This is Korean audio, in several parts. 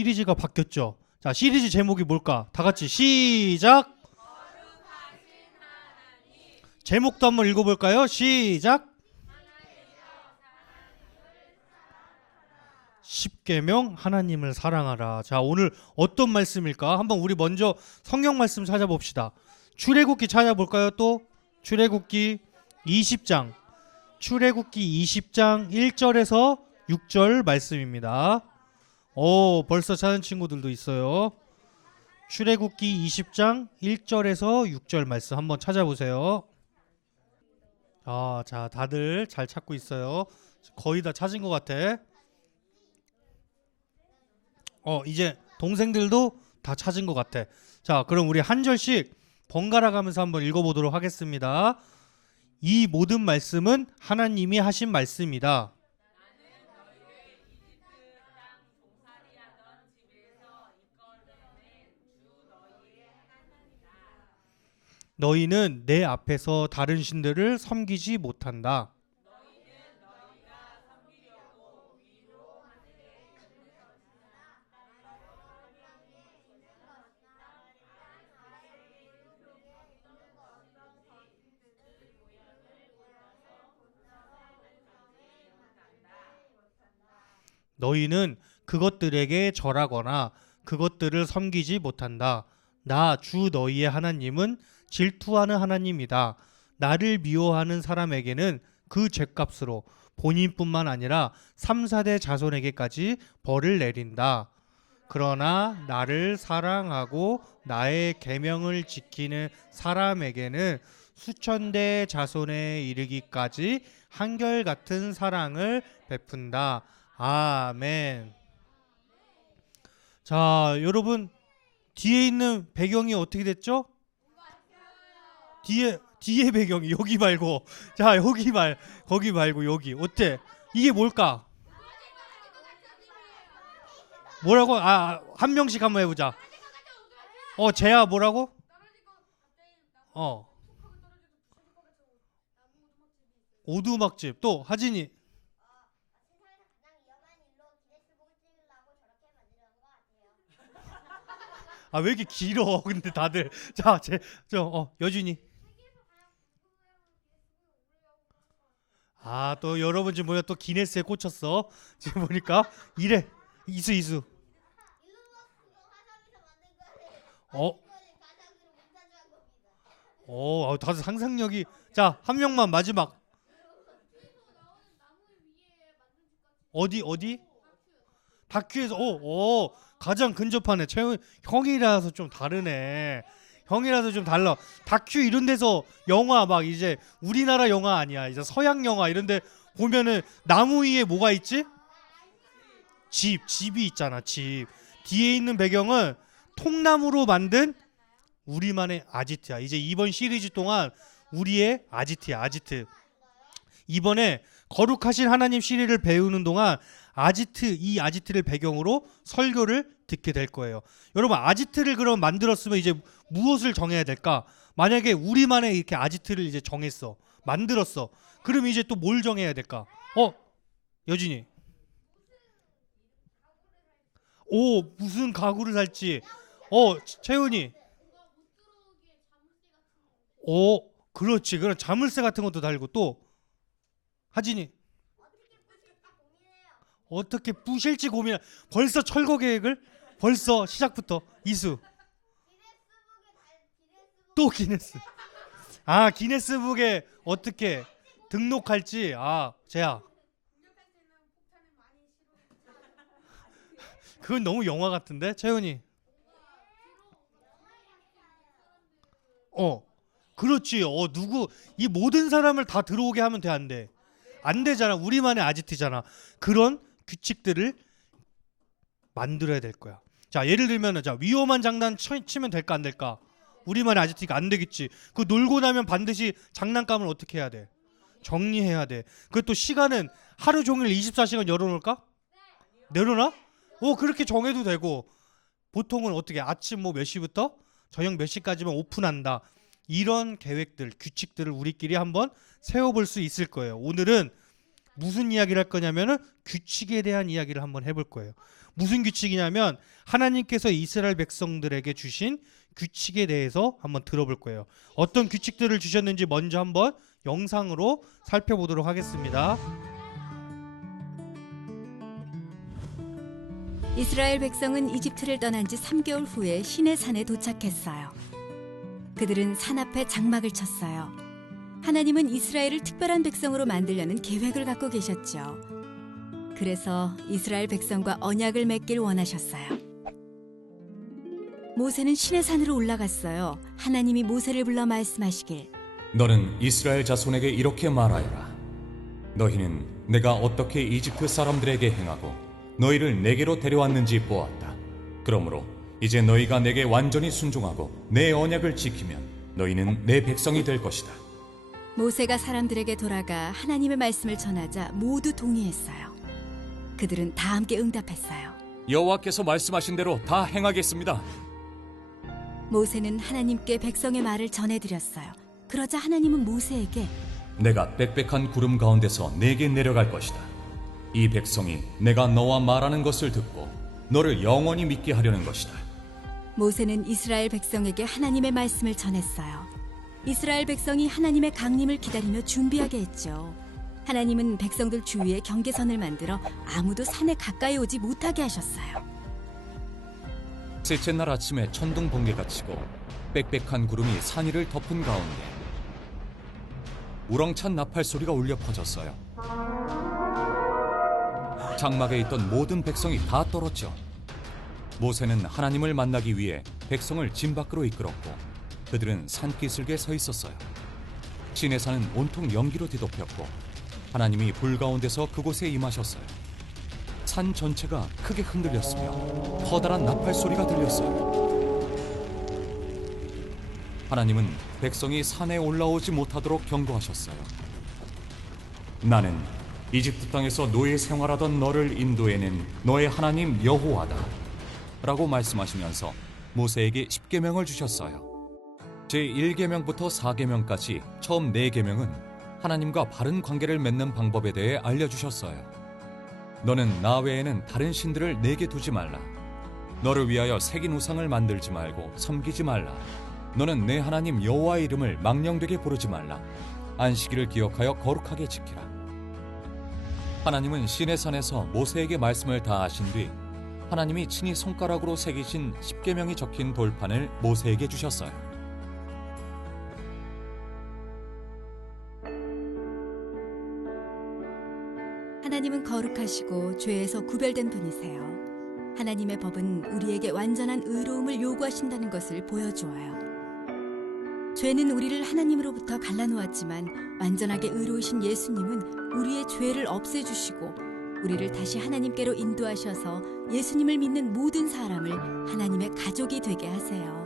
시리즈가 바뀌었죠. 자, 시리즈 제목이 뭘까? 다 같이 시작. 제목도 한번 읽어볼까요? 시작. 십계명 하나님을 사랑하라. 자, 오늘 어떤 말씀일까? 한번 우리 먼저 성경 말씀 찾아봅시다. 출애굽기 찾아볼까요? 또 출애굽기 20장. 출애굽기 20장 1절에서 6절 말씀입니다. 오, 벌써 찾은 친구들도 있어요. 출애굽기 20장 1절에서 6절 말씀 한번 찾아보세요. 아, 자, 다들 잘 찾고 있어요. 거의 다 찾은 것 같아. 어, 이제 동생들도 다 찾은 것 같아. 자, 그럼 우리 한 절씩 번갈아 가면서 한번 읽어보도록 하겠습니다. 이 모든 말씀은 하나님이 하신 말씀이다. 너희는 내 앞에서 다른 신들을 섬기지 못한다. 너희는 그것들에게 절하거나 그것들을 섬기지 못한다. 나 주 너희의 하나님은 질투하는 하나님이다. 나를 미워하는 사람에게는 그 죄값으로 본인뿐만 아니라 3, 4대 자손에게까지 벌을 내린다. 그러나 나를 사랑하고 나의 계명을 지키는 사람에게는 수천 대 자손에 이르기까지 한결같은 사랑을 베푼다. 아멘. 자, 여러분 뒤에 있는 배경이 어떻게 됐죠? 뒤에 뒤에 배경이 여기 말고 자 여기 말 거기 말고 여기 어때? 이게 뭘까? 뭐라고? 아 한 명씩 한번 해보자. 어 재야 뭐라고? 어 오두막집 또 하진이 아 왜 이렇게 길어? 근데 다들 자제저어 여준이 아 또 여러분 지금 뭐야 또 기네스에 꽂혔어. 지금 보니까 이래. 이수 이수. 어? 어, 아, 다들 상상력이. 자 한 명만 마지막. 어디 어디? 다큐에서. 오, 오. 가장 근접하네. 채훈 형이라서 좀 다르네 형이라서 좀 달라. 다큐 이런 데서 영화 막 이제 우리나라 영화 아니야. 이제 서양 영화 이런데 보면은 나무 위에 뭐가 있지? 집 집이 있잖아 집. 뒤에 있는 배경은 통나무로 만든 우리만의 아지트야. 이제 이번 시리즈 동안 우리의 아지트야 아지트. 이번에 거룩하신 하나님 시리를 배우는 동안 아지트 이 아지트를 배경으로 설교를 듣게 될 거예요. 여러분 아지트를 그럼 만들었으면 이제 무엇을 정해야 될까? 만약에 우리만의 이렇게 아지트를 이제 정했어. 만들었어. 그럼 이제 또 뭘 정해야 될까? 어? 여진이. 오, 무슨 가구를 살지? 어, 채훈이. 오, 그렇지. 그럼 자물쇠 같은 것도 달고 또 하진이. 어떻게 부실지 고민. 벌써 철거 계획을 벌써 시작부터 이수. 또 기네스. 아 기네스북에 어떻게 등록할지 아 재야. 그건 너무 영화 같은데 채연이. 어, 그렇지. 어 누구 이 모든 사람을 다 들어오게 하면 돼 안 돼? 안 되잖아. 우리만의 아지트잖아. 그런 규칙들을 만들어야 될 거야. 자 예를 들면은 자 위험한 장난 치, 치면 될까 안 될까? 우리만의 아지트가 안 되겠지. 그 놀고 나면 반드시 장난감을 어떻게 해야 돼? 정리해야 돼. 그것도 시간은 하루 종일 24시간 열어놓을까? 내려놔? 어 그렇게 정해도 되고 보통은 어떻게 아침 뭐 몇 시부터 저녁 몇 시까지만 오픈한다. 이런 계획들, 규칙들을 우리끼리 한번 세워볼 수 있을 거예요. 오늘은 무슨 이야기를 할 거냐면은 규칙에 대한 이야기를 한번 해볼 거예요. 무슨 규칙이냐면 하나님께서 이스라엘 백성들에게 주신 규칙에 대해서 한번 들어볼 거예요. 어떤 규칙들을 주셨는지 먼저 한번 영상으로 살펴보도록 하겠습니다. 이스라엘 백성은 이집트를 떠난 지 3개월 후에 시내 산에 도착했어요. 그들은 산 앞에 장막을 쳤어요. 하나님은 이스라엘을 특별한 백성으로 만들려는 계획을 갖고 계셨죠. 그래서 이스라엘 백성과 언약을 맺길 원하셨어요. 모세는 시내 산으로 올라갔어요. 하나님이 모세를 불러 말씀하시길 너는 이스라엘 자손에게 이렇게 말하여라. 너희는 내가 어떻게 이집트 사람들에게 행하고 너희를 내게로 데려왔는지 보았다. 그러므로 이제 너희가 내게 완전히 순종하고 내 언약을 지키면 너희는 내 백성이 될 것이다. 모세가 사람들에게 돌아가 하나님의 말씀을 전하자 모두 동의했어요. 그들은 다 함께 응답했어요. 여호와께서 말씀하신 대로 다 행하겠습니다. 모세는 하나님께 백성의 말을 전해드렸어요. 그러자 하나님은 모세에게 내가 빽빽한 구름 가운데서 내게 내려갈 것이다. 이 백성이 내가 너와 말하는 것을 듣고 너를 영원히 믿게 하려는 것이다. 모세는 이스라엘 백성에게 하나님의 말씀을 전했어요. 이스라엘 백성이 하나님의 강림을 기다리며 준비하게 했죠. 하나님은 백성들 주위에 경계선을 만들어 아무도 산에 가까이 오지 못하게 하셨어요. 셋째 날 아침에 천둥 번개가 치고 빽빽한 구름이 산 위를 덮은 가운데 우렁찬 나팔 소리가 울려 퍼졌어요. 장막에 있던 모든 백성이 다 떨었죠. 모세는 하나님을 만나기 위해 백성을 진 밖으로 이끌었고 그들은 산기슭에 서 있었어요. 시내산은 온통 연기로 뒤덮였고 하나님이 불 가운데서 그곳에 임하셨어요. 산 전체가 크게 흔들렸으며 커다란 나팔 소리가 들렸어요. 하나님은 백성이 산에 올라오지 못하도록 경고하셨어요. 나는 이집트 땅에서 노예 생활하던 너를 인도해낸 너의 하나님 여호와다. 라고 말씀하시면서 모세에게 10계명을 주셨어요. 제1계명부터 4계명까지 처음 4계명은 하나님과 바른 관계를 맺는 방법에 대해 알려주셨어요. 너는 나 외에는 다른 신들을 내게 두지 말라. 너를 위하여 새긴 우상을 만들지 말고 섬기지 말라. 너는 내 하나님 여호와의 이름을 망령되게 부르지 말라. 안식일을 기억하여 거룩하게 지키라. 하나님은 시내산에서 모세에게 말씀을 다 하신 뒤 하나님이 친히 손가락으로 새기신 십계명이 적힌 돌판을 모세에게 주셨어요. 하나님은 거룩하시고 죄에서 구별된 분이세요. 하나님의 법은 우리에게 완전한 의로움을 요구하신다는 것을 보여주어요. 죄는 우리를 하나님으로부터 갈라놓았지만 완전하게 의로우신 예수님은 우리의 죄를 없애주시고 우리를 다시 하나님께로 인도하셔서 예수님을 믿는 모든 사람을 하나님의 가족이 되게 하세요.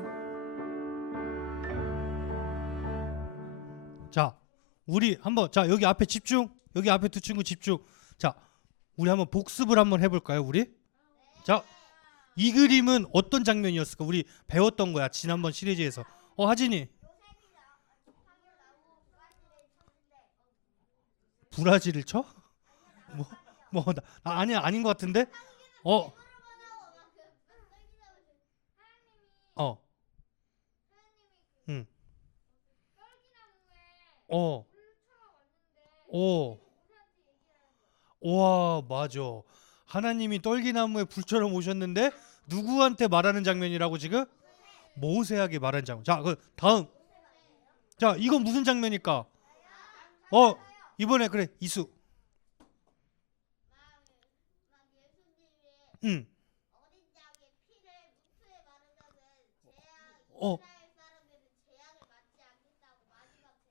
자, 우리 한번 자 여기 앞에 집중. 여기 앞에 두 친구 집중. 자, 우리 한번 복습을 한번 해볼까요, 우리? 자, 이 그림은 어떤 장면이었을까? 우리 배웠던 거야 지난번 시리즈에서. 어, 하진이. 브라질을 쳐? 뭐, 뭐, 나, 아, 아니야, 아닌 것 같은데? 어, 어, 응, 어, 오, 와, 맞아. 하나님이 떨기나무에 불처럼 오셨는데 누구한테 말하는 장면이라고 지금? 모세에게 말하는 장면. 자, 그 다음. 자, 이건 무슨 장면일까? 어, 이번에 그래 이수. 응. 어.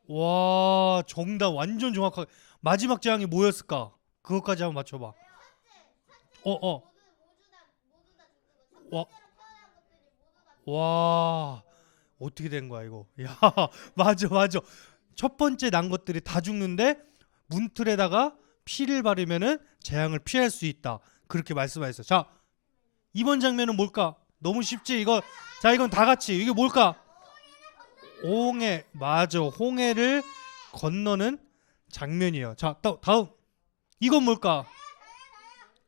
와, 정답 완전 정확하게. 마지막 재앙이 뭐였을까? 그것까지 한번 맞춰봐. 어, 어. 와, 와, 어떻게 된 거야 이거? 야, 맞아, 맞아. 첫 번째 난 것들이 다 죽는데 문틀에다가 피를 바르면은 재앙을 피할 수 있다. 그렇게 말씀하셨어. 자, 이번 장면은 뭘까? 너무 쉽지 이거. 자, 이건 다 같이 이게 뭘까? 홍해 맞아. 홍해를 건너는 장면이에요. 자, 또 다음. 이건 뭘까?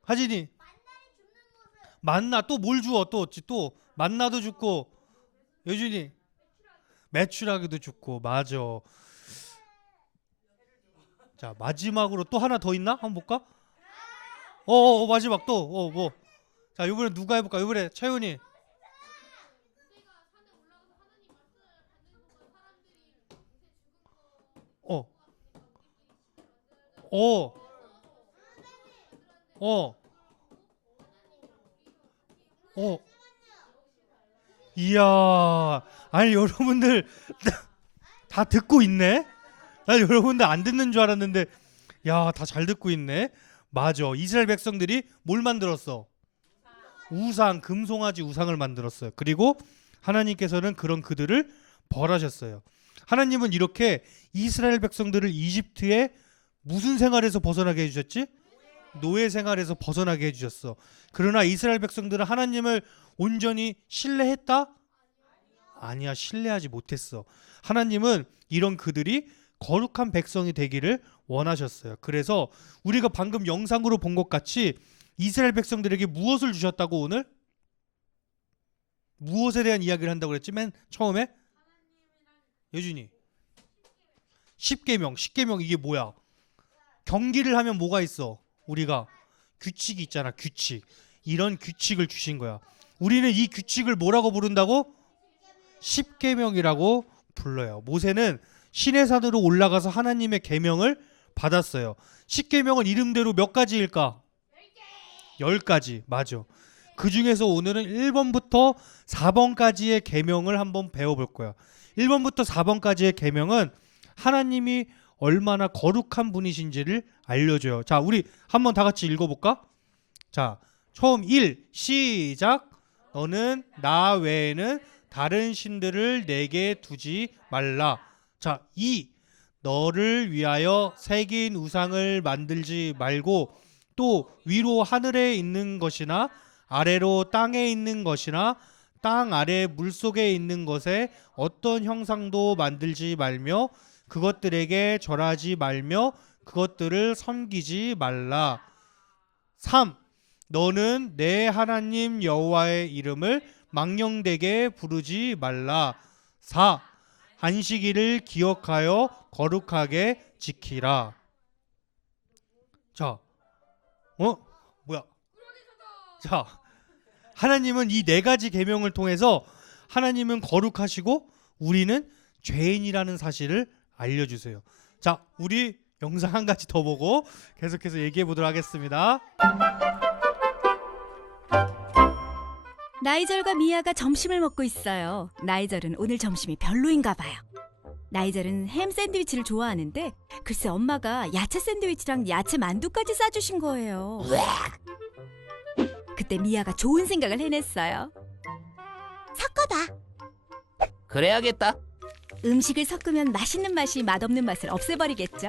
하진이. 만나 또 뭘 주어 또 또 만나도 죽고 여준이 매출하기도 죽고 맞아. 자 마지막으로 또 하나 더 있나? 한번 볼까? 어, 어, 어 마지막 또 어 뭐. 자 이번에 누가 해볼까? 이번에 채윤이. 어. 어. 어. 어. 이야. 아니 여러분들 다 듣고 있네. 난 여러분들 안 듣는 줄 알았는데 야, 다 잘 듣고 있네. 맞아. 이스라엘 백성들이 뭘 만들었어? 우상, 금송아지 우상을 만들었어요. 그리고 하나님께서는 그런 그들을 벌하셨어요. 하나님은 이렇게 이스라엘 백성들을 이집트의 무슨 생활에서 벗어나게 해주셨지? 노예 생활에서 벗어나게 해주셨어. 그러나 이스라엘 백성들은 하나님을 온전히 신뢰했다? 아니야, 신뢰하지 못했어. 하나님은 이런 그들이 거룩한 백성이 되기를 원하셨어요. 그래서 우리가 방금 영상으로 본 것 같이 이스라엘 백성들에게 무엇을 주셨다고 오늘? 무엇에 대한 이야기를 한다고 그랬지? 맨 처음에? 여준이. 십계명, 십계명 이게 뭐야? 경기를 하면 뭐가 있어? 우리가 규칙이 있잖아, 규칙. 이런 규칙을 주신 거야. 우리는 이 규칙을 뭐라고 부른다고? 십계명이라고 불러요. 모세는 신의 산으로 올라가서 하나님의 계명을 받았어요. 십계명은 이름대로 몇 가지일까? 열 가지. 맞아. 그 중에서 오늘은 1번부터 4번까지의 계명을 한번 배워볼 거야. 1번부터 4번까지의 계명은 하나님이 얼마나 거룩한 분이신지를 알려줘요. 자, 우리 한번 다 같이 읽어볼까? 자, 처음 1 시작. 너는 나 외에는 다른 신들을 내게 두지 말라. 자, 2 너를 위하여 새긴 우상을 만들지 말고 또 위로 하늘에 있는 것이나 아래로 땅에 있는 것이나 땅 아래 물 속에 있는 것에 어떤 형상도 만들지 말며 그것들에게 절하지 말며 그것들을 섬기지 말라. 3. 너는 내 하나님 여호와의 이름을 망령되게 부르지 말라. 4. 안식일을 기억하여 거룩하게 지키라. 자, 어? 뭐야? 자, 하나님은 이 네 가지 계명을 통해서 하나님은 거룩하시고 우리는 죄인이라는 사실을 알려주세요. 자, 우리 영상 한 가지 더 보고 계속해서 얘기해 보도록 하겠습니다. 나이절과 미아가 점심을 먹고 있어요. 나이절은 오늘 점심이 별로인가 봐요. 나이절은 햄 샌드위치를 좋아하는데 글쎄 엄마가 야채 샌드위치랑 야채 만두까지 싸주신 거예요. 그때 미아가 좋은 생각을 해냈어요. 섞어봐. 그래야겠다. 음식을 섞으면 맛있는 맛이 맛없는 맛을 없애버리겠죠?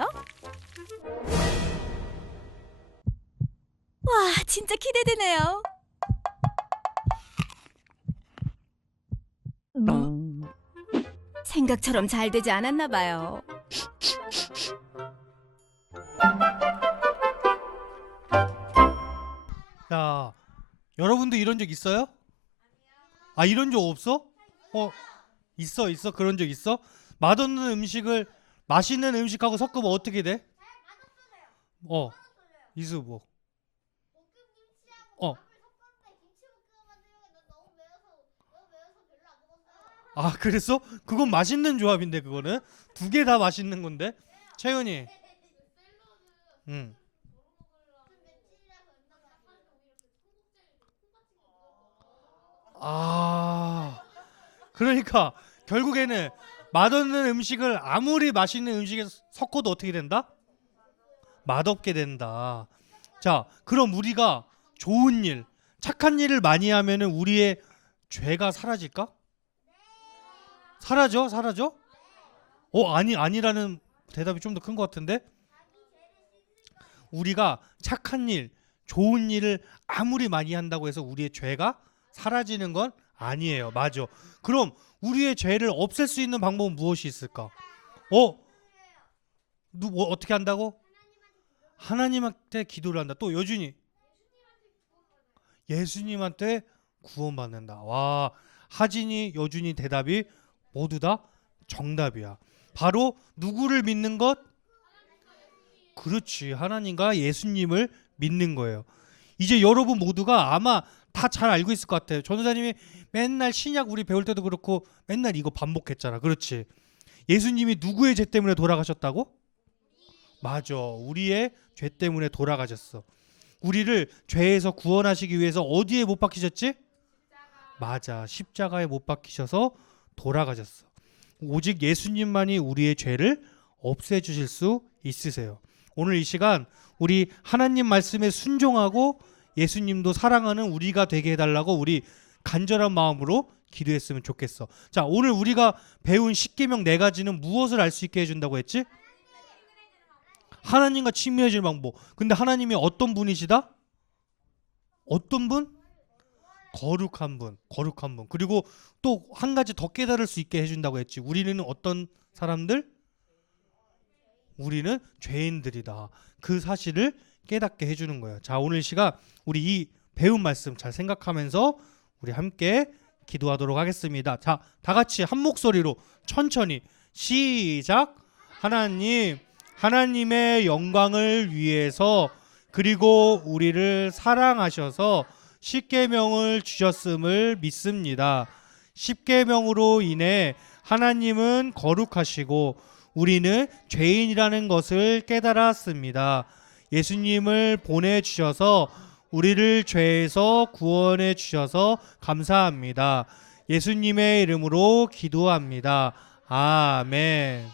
와, 진짜 기대되네요. 생각처럼 잘 되지 않았나 봐요. 자, 여러분도 이런 적 있어요? 아, 이런 적 없어? 어, 있어, 있어. 그런 적 있어? 맛없는 음식을 맛있는 음식하고 섞으면 어떻게 돼? 어, 이수 뭐? 어. 아, 그랬어? 그건 맛있는 조합인데 그거는 두 개 다 맛있는 건데. 채윤이. 응. 아 그러니까 결국에는 맛없는 음식을 아무리 맛있는 음식에 섞어도 어떻게 된다? 맛없게 된다. 자, 그럼 우리가 좋은 일, 착한 일을 많이 하면은 우리의 죄가 사라질까? 사라져? 사라져? 어, 아니 아니라는 대답이 좀 더 큰 것 같은데? 우리가 착한 일, 좋은 일을 아무리 많이 한다고 해서 우리의 죄가 사라지는 건 아니에요. 맞아. 그럼 우리의 죄를 없앨 수 있는 방법은 무엇이 있을까? 어? 누 뭐, 어떻게 한다고? 하나님한테 기도를 한다. 또 여준이 예수님한테 구원받는다. 와 하진이 여준이 대답이 모두 다 정답이야. 바로 누구를 믿는 것? 그렇지 하나님과 예수님을 믿는 거예요. 이제 여러분 모두가 아마 다 잘 알고 있을 것 같아요. 전도사님이 맨날 신약 우리 배울 때도 그렇고 맨날 이거 반복했잖아. 그렇지? 예수님이 누구의 죄 때문에 돌아가셨다고? 맞아. 우리의 죄 때문에 돌아가셨어. 우리를 죄에서 구원하시기 위해서 어디에 못 박히셨지? 맞아. 십자가에 못 박히셔서 돌아가셨어. 오직 예수님만이 우리의 죄를 없애 주실 수 있으세요. 오늘 이 시간 우리 하나님 말씀에 순종하고 예수님도 사랑하는 우리가 되게 해달라고 우리 간절한 마음으로 기도했으면 좋겠어. 자, 오늘 우리가 배운 십계명 네 가지는 무엇을 알 수 있게 해준다고 했지? 하나님과 친밀해질 방법. 근데 하나님이 어떤 분이시다? 어떤 분? 거룩한 분, 거룩한 분. 그리고 또 한 가지 더 깨달을 수 있게 해준다고 했지. 우리는 어떤 사람들? 우리는 죄인들이다. 그 사실을 깨닫게 해주는 거예요. 자, 오늘 시간 우리 이 배운 말씀 잘 생각하면서 우리 함께 기도하도록 하겠습니다. 자, 다 같이 한 목소리로 천천히 시작. 하나님, 하나님의 영광을 위해서 그리고 우리를 사랑하셔서 십계명을 주셨음을 믿습니다. 십계명으로 인해 하나님은 거룩하시고 우리는 죄인이라는 것을 깨달았습니다. 예수님을 보내 주셔서 우리를 죄에서 구원해 주셔서 감사합니다. 예수님의 이름으로 기도합니다. 아멘.